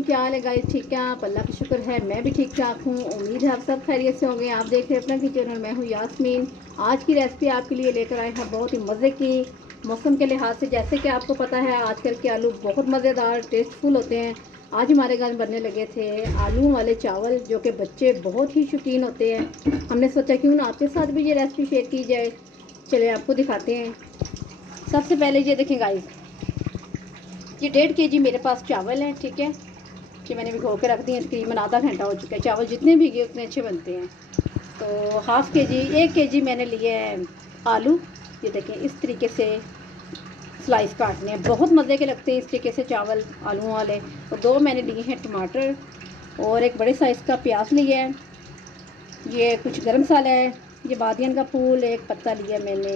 वालेकुम, क्या हाल है गाइस? ठीक है आप? अल्लाह का शुक्र है मैं भी ठीक ठाक हूँ। उम्मीद है आप सब खैरियत से होंगे। आप देख रहे हैं अपना किचन और मैं हूँ यास्मीन। आज की रेसिपी आपके लिए लेकर आए हैं बहुत ही मज़े की। मौसम के लिहाज से जैसे कि आपको पता है आजकल के आलू बहुत मज़ेदार टेस्टफुल होते हैं। आज हमारे घर बनने लगे थे आलू वाले चावल, जो कि बच्चे बहुत ही शौकीन होते हैं। हमने सोचा क्यों ना आपके साथ भी ये रेसिपी शेयर की जाए। चलिए आपको दिखाते हैं। सबसे पहले ये देखें गाइस, ये 1.5 kg मेरे पास चावल हैं। ठीक है, कि मैंने भिगो के रख दिए, तकरीबन आधा घंटा हो चुका है। चावल जितने भीगे उतने अच्छे बनते हैं। तो हाफ़ के जी 1 kg मैंने लिए हैं आलू। ये देखें इस तरीके से स्लाइस काटने हैं, बहुत मज़े के लगते हैं इस तरीके से चावल आलू वाले। और 2 मैंने लिए हैं टमाटर और एक बड़े साइज़ का प्याज लिया है। ये कुछ गरम मसाला है, ये बादियन का फूल एक पत्ता लिया मैंने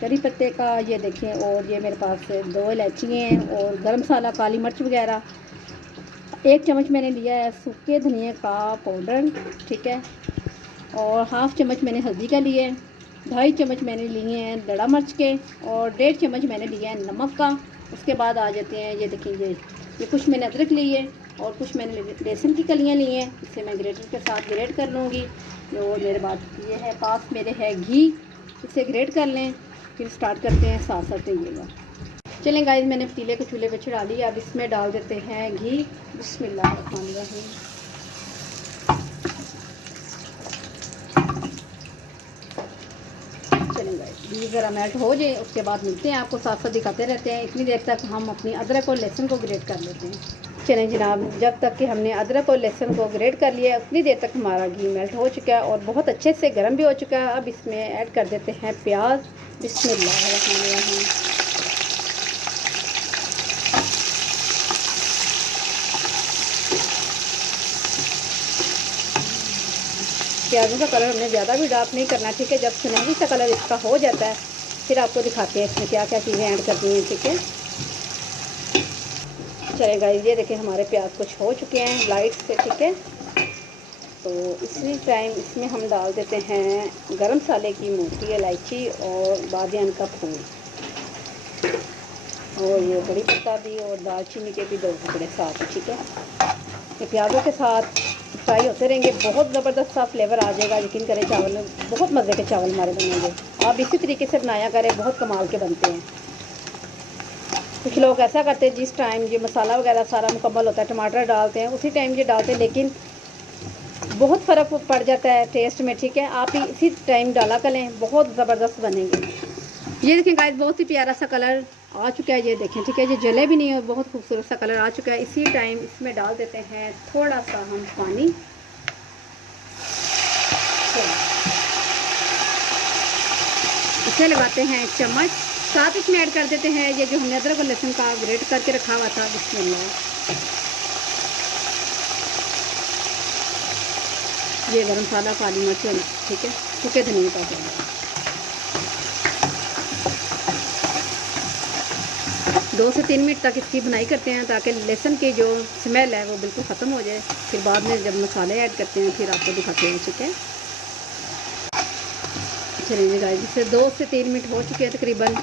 करी पत्ते का, ये देखें। और ये मेरे पास 2 इलायची हैं और गरम मसाला काली मिर्च वगैरह। 1 चम्मच मैंने लिया है सूखे धनिया का पाउडर। ठीक है, और हाफ़ चम्मच मैंने हल्दी का लिया है। 2.5 चम्मच मैंने लिए हैं दड़ा मिर्च के और 1.5 चम्मच मैंने लिया है नमक का। उसके बाद आ जाते हैं, ये देखिए ये कुछ मैंने अदरक ली है और कुछ मैंने लहसुन की कलियाँ ली हैं। इसे मैं ग्रेटर के साथ ग्रेट कर लूँगी। और मेरे बाद ये है पास मेरे है घी, इसे ग्रेट कर लें। फिर स्टार्ट करते हैं, साथ साथ रहिएगा। चलें गाइस, मैंने पतीले को चूल्हे पे चढ़ा लिया। अब इसमें डाल देते हैं घी। बिस्मिल्लाहिर्रहमानिर्रहीम। चलें गाइस, घी ज़रा मेल्ट हो जाए उसके बाद मिलते हैं आपको, साथ साथ दिखाते रहते हैं। इतनी देर तक हम अपनी अदरक और लहसुन को ग्रेट कर लेते हैं। चलें जनाब, जब तक कि हमने अदरक और लहसुन को ग्रेट कर लिया उतनी देर तक हमारा घी मेल्ट हो चुका है और बहुत अच्छे से गर्म भी हो चुका है। अब इसमें ऐड कर देते हैं प्याज। बिस्मिल्लाहिर्रहमानिर्रहीम। प्याज़ों का कलर हमने ज़्यादा भी डार्क नहीं करना। ठीक है, जब सुनहरी सा कलर इसका हो जाता है फिर आपको दिखाते हैं इसमें क्या क्या चीज़ें ऐड करनी हैं। ठीक है, चले गाइस, ये देखें हमारे प्याज कुछ हो चुके हैं लाइट से। ठीक है, तो इसी टाइम इसमें हम डाल देते हैं गरम मसाले की मोटी इलायची और बादियान का फूल और ये बड़ी पत्ता भी और दालचीनी के भी 2 टुकड़े साथ। ठीक है, ये प्याज़ों के साथ फ्राई होते रहेंगे, बहुत ज़बरदस्त सा फ्लेवर आ जाएगा। यकीन करें चावल में बहुत मज़े के चावल हमारे बनेंगे। आप इसी तरीके से बनाया करें, बहुत कमाल के बनते हैं। कुछ लोग ऐसा करते हैं जिस टाइम ये मसाला वगैरह सारा मुकम्मल होता है टमाटर डालते हैं उसी टाइम ये डालते हैं, लेकिन बहुत फ़र्क पड़ जाता है टेस्ट में। ठीक है, आप इसी टाइम डाला करें, बहुत ज़बरदस्त बनेंगे। ये देखें गाइस, बहुत ही प्यारा सा कलर आ चुका है। ये देखें, ठीक है, ये जले भी नहीं है, बहुत खूबसूरत सा कलर आ चुका है। इसी टाइम इसमें डाल देते हैं थोड़ा सा हम पानी। इसे लगाते हैं 1 चम्मच। साथ इसमें ऐड कर देते हैं ये जो हमने अदरक और लहसुन का ग्रेट करके रखा हुआ था। बिस्मिल्लाह। ये गरम मसाला काली मिर्च, ठीक है, सूखे धनिया का पाउडर। 2 से 3 मिनट तक इसकी बुनाई करते हैं ताकि लहसुन की जो स्मेल है वो बिल्कुल ख़त्म हो जाए। फिर बाद में जब मसाले ऐड करते हैं फिर आपको दिखाते हैं। ठीक है, चलिए गाइस, जिससे 2 से 3 मिनट हो चुके हैं तकरीबन,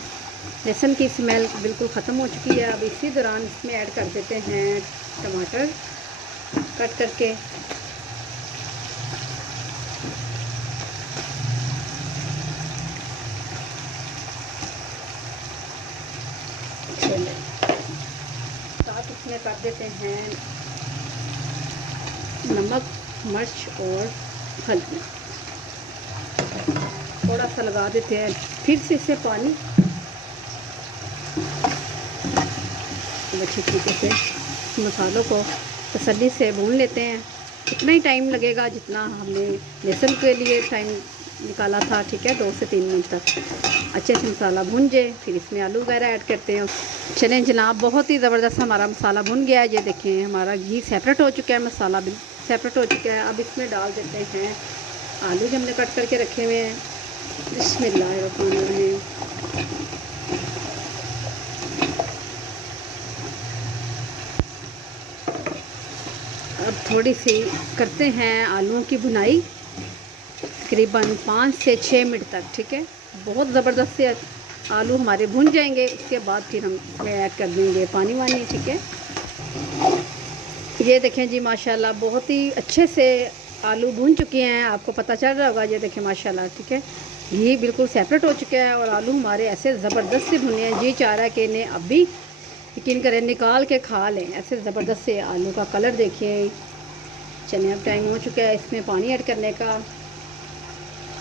लहसुन की स्मेल बिल्कुल ख़त्म हो चुकी है। अब इसी दौरान इसमें ऐड कर देते हैं टमाटर कट करके। साथ इसमें कर देते हैं नमक, मिर्च और हल्दी। थोड़ा सा लगा देते हैं फिर से इसे पानी। अच्छी तरीके से मसालों को तसल्ली से भून लेते हैं। इतना ही टाइम लगेगा जितना हमने लहसुन के लिए टाइम निकाला था। ठीक है, 2 से 3 मिनट तक अच्छे से मसाला भून जाए, फिर इसमें आलू वगैरह ऐड करते हैं। चलें जनाब, बहुत ही ज़बरदस्त हमारा मसाला भुन गया है। ये देखें हमारा घी सेपरेट हो चुका है, मसाला भी सेपरेट हो चुका है। अब इसमें डाल देते हैं आलू जो हमने कट करके रखे हुए हैं। बिस्मिल्लाहिर्रहमानिर्रहीम। अब थोड़ी सी करते हैं आलूओं की भुनाई, तकरीबन 5 से 6 मिनट तक। ठीक है, बहुत ज़बरदस्त से आलू हमारे भुन जाएंगे। उसके बाद फिर हम इसमें ऐड कर देंगे पानी वानी। ठीक है, ये देखें जी माशाल्लाह बहुत ही अच्छे से आलू भून चुके हैं, आपको पता चल रहा होगा। ये देखें माशाल्लाह, ठीक है, ये बिल्कुल सेपरेट हो चुका है और आलू हमारे ऐसे ज़बरदस्त से भुने हैं। जी चाह रहा है कि इन्हें अभी यकीन करें निकाल के खा लें, ऐसे ज़बरदस्त से आलू का कलर देखिए। चलिए अब टाइम हो चुका है इसमें पानी ऐड करने का।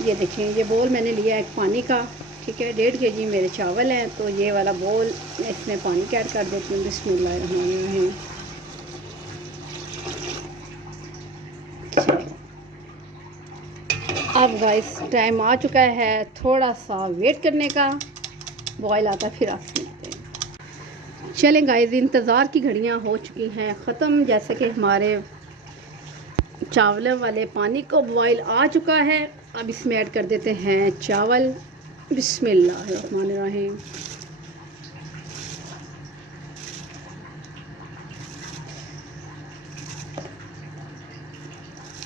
ये देखें ये बोल मैंने लिया एक पानी का, ठीक है, 1.5 kg मेरे चावल हैं, तो ये वाला बोल इसमें पानी का ऐड कर देती हूँ। बिस्मिल्लाहिर्रहमानिर्रहीम। अब गाइस टाइम आ चुका है थोड़ा सा वेट करने का, बॉयल आता फिर आप मिलते हैं। चलें गाइस, इंतज़ार की घड़ियां हो चुकी हैं ख़त्म। जैसे कि हमारे चावल वाले पानी को बॉयल आ चुका है, अब इसमें ऐड कर देते हैं चावल। बिस्मिल्लाहिर्रहमानिर्रहीम।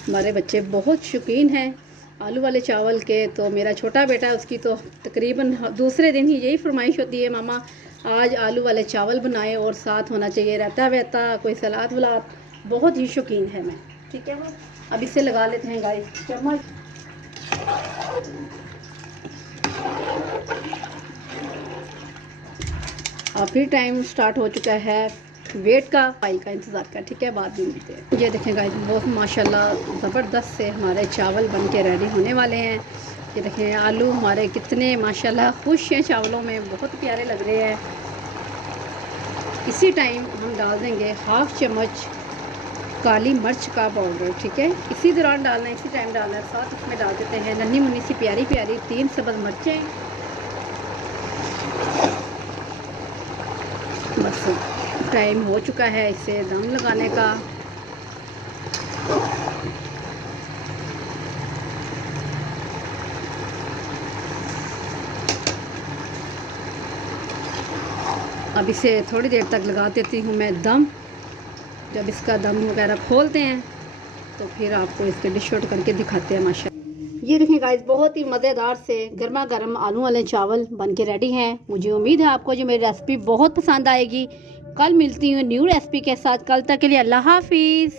हमारे बच्चे बहुत शौकीन हैं आलू वाले चावल के, तो मेरा छोटा बेटा है उसकी तो तकरीबन दूसरे दिन ही यही फरमाइश होती है, मामा आज आलू वाले चावल बनाए और साथ होना चाहिए रहता वहता कोई सलाद वलाद। बहुत ही शौकीन है मैं, ठीक है। अब इसे लगा लेते हैं गाइस चम्मच। और फिर टाइम स्टार्ट हो चुका है वेट का, पाइल का इंतज़ार का, ठीक है, बाद में मिलते हैं। ये देखें गाइस बहुत माशाल्लाह ज़बरदस्त से हमारे चावल बन के रेडी होने वाले हैं। ये देखें आलू हमारे कितने माशाल्लाह खुश हैं, चावलों में बहुत प्यारे लग रहे हैं। इसी टाइम हम डाल देंगे 1/2 चम्मच काली मिर्च का पाउडर, ठीक है, इसी दौरान डालना है, इसी टाइम डालना है। साथ इसमें डाल देते हैं नन्ही मुन्नी सी प्यारी प्यारी 3 सब्ज़ मिर्चें। बस टाइम हो चुका है इसे दम लगाने का। अब इसे थोड़ी देर तक लगा देती हूँ मैं दम। जब इसका दम वगैरह खोलते हैं तो फिर आपको इसके डिश आउट करके दिखाते हैं माशाल्लाह। ये देखें गाइस बहुत ही मज़ेदार से गर्मा गर्म आलू वाले चावल बन के रेडी हैं। मुझे उम्मीद है आपको जो मेरी रेसिपी बहुत पसंद आएगी। कल मिलती हूँ न्यू रेसिपी के साथ, कल तक के लिए अल्लाह हाफिज़।